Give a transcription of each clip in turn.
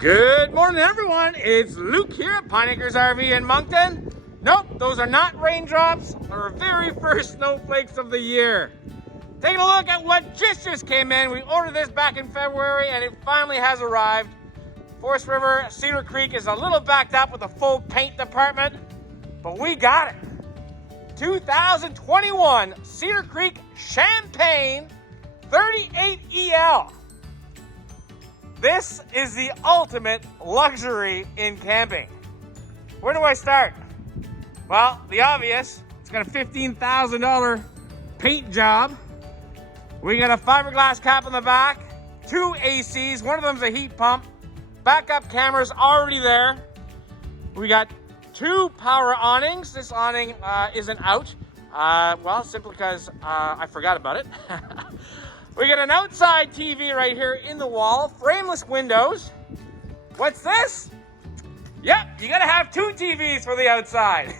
Good morning, everyone. It's Luke here at Pine Acres RV in Moncton. Nope, those are not raindrops, our very first snowflakes of the year. Taking a look at what just came in. We ordered this back in February and it finally has arrived. Forest River Cedar Creek is a little backed up with a full paint department, but we got it. 2021 Cedar Creek Champagne 38EL. This is the ultimate luxury in camping. Where do I start? Well, the obvious. It's got a $15,000 paint job. We got a fiberglass cap on the back, 2 ACs, one of them's a heat pump, backup cameras already there. We got 2 power awnings. This awning isn't out. Well, simply because I forgot about it. We got an outside TV right here in the wall, frameless windows. What's this? Yep, you gotta have 2 TVs for the outside.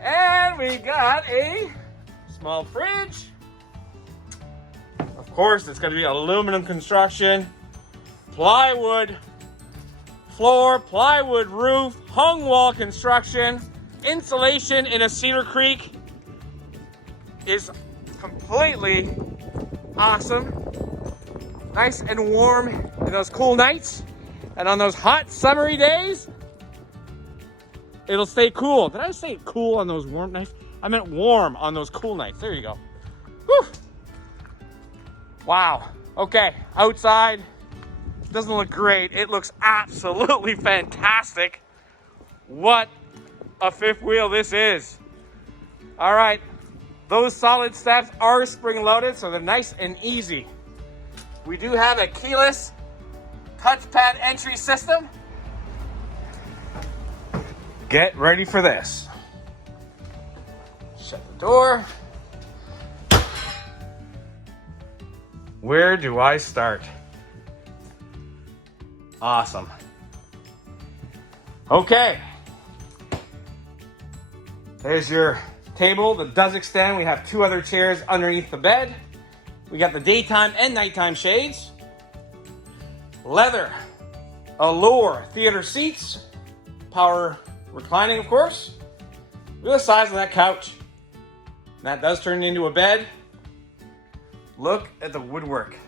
And we got a small fridge. Of course, it's gonna be aluminum construction, plywood floor, plywood roof, hung wall construction. Insulation in a Cedar Creek is completely awesome. Nice and warm in those cool nights, and on those hot summery days it'll stay cool. Did I say cool on those warm nights? I meant warm on those cool nights. There you go. Whew. Wow. Okay, outside doesn't look great. It looks absolutely fantastic. What a fifth wheel this is. All right. Those solid steps are spring-loaded, so they're nice and easy. We do have a keyless touchpad entry system. Get ready for this. Shut the door. Where do I start? Awesome. Okay. There's your table that does extend. We have 2 other chairs underneath the bed. We got the daytime and nighttime shades. Leather, Allure theater seats, power reclining, of course. Look at the size of that couch. That does turn into a bed. Look at the woodwork.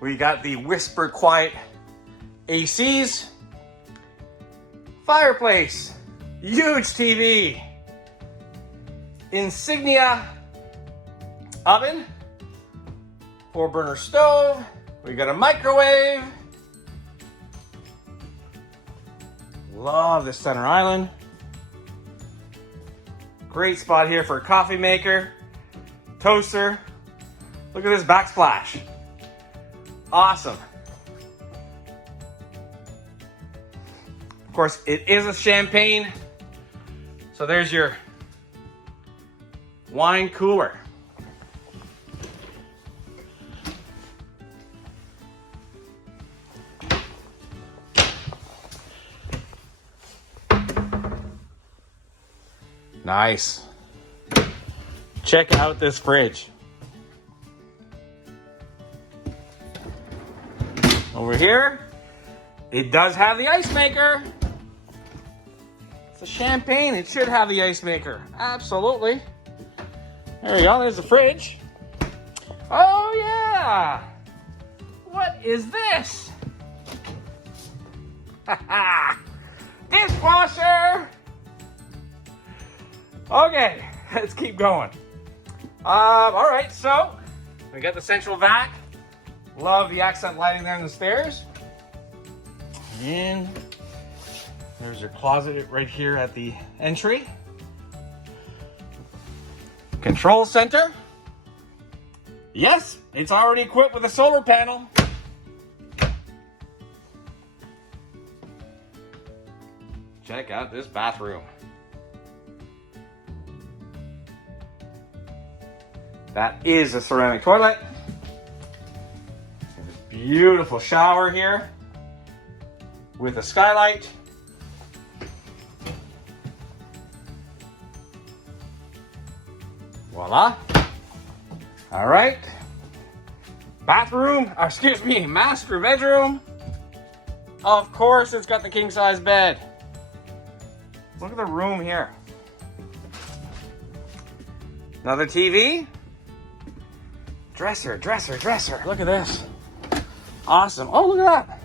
We got the whisper quiet ACs, fireplace, huge TV, Insignia oven, 4-burner stove. We got a microwave. Love this center island. Great spot here for a coffee maker, toaster. Look at this backsplash. Awesome. Of course, it is a champagne. So there's your wine cooler. Nice. Check out this fridge. Over here, it does have the ice maker. It's a champagne, it should have the ice maker. Absolutely. There you go, there's the fridge. Oh yeah! What is this? Dishwasher! Okay, let's keep going. All right, so we got the central vac. Love the accent lighting there on the stairs. And there's your closet right here at the entry. Control center. Yes, it's already equipped with a solar panel. Check out this bathroom. That is a ceramic toilet. Beautiful shower here with a skylight. Voila. All right. Bathroom, excuse me, master bedroom. Of course, it's got the king size bed. Look at the room here. Another TV. Dresser, dresser, dresser. Look at this. Awesome. Oh, look at that.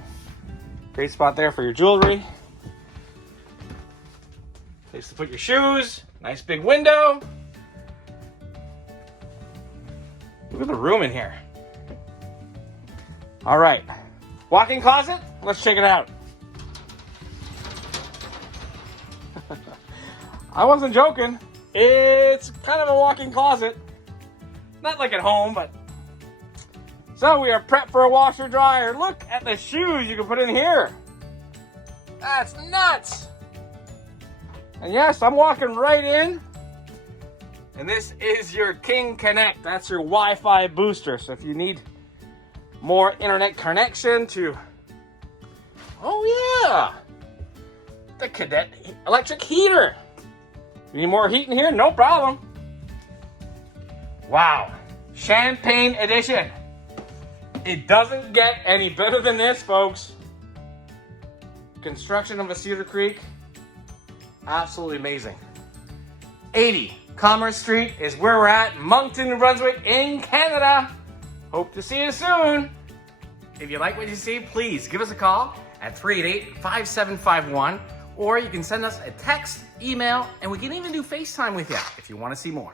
Great spot there for your jewelry. Place to put your shoes. Nice big window. Look at the room in here. All right. Walk-in closet. Let's check it out. I wasn't joking. It's kind of a walk-in closet. Not like at home, but... So we are prepped for a washer dryer. Look at the shoes you can put in here. That's nuts. And yes, I'm walking right in. And this is your King Connect. That's your Wi-Fi booster. So if you need more internet connection to... Oh yeah! The Cadet electric heater. You need more heat in here? No problem. Wow. Champagne edition. It doesn't get any better than this, folks. Construction of a Cedar Creek. Absolutely amazing. 80 Commerce Street is where we're at, Moncton, New Brunswick in Canada. Hope to see you soon. If you like what you see, please give us a call at 388-5751, or you can send us a text, email, and we can even do FaceTime with you if you want to see more.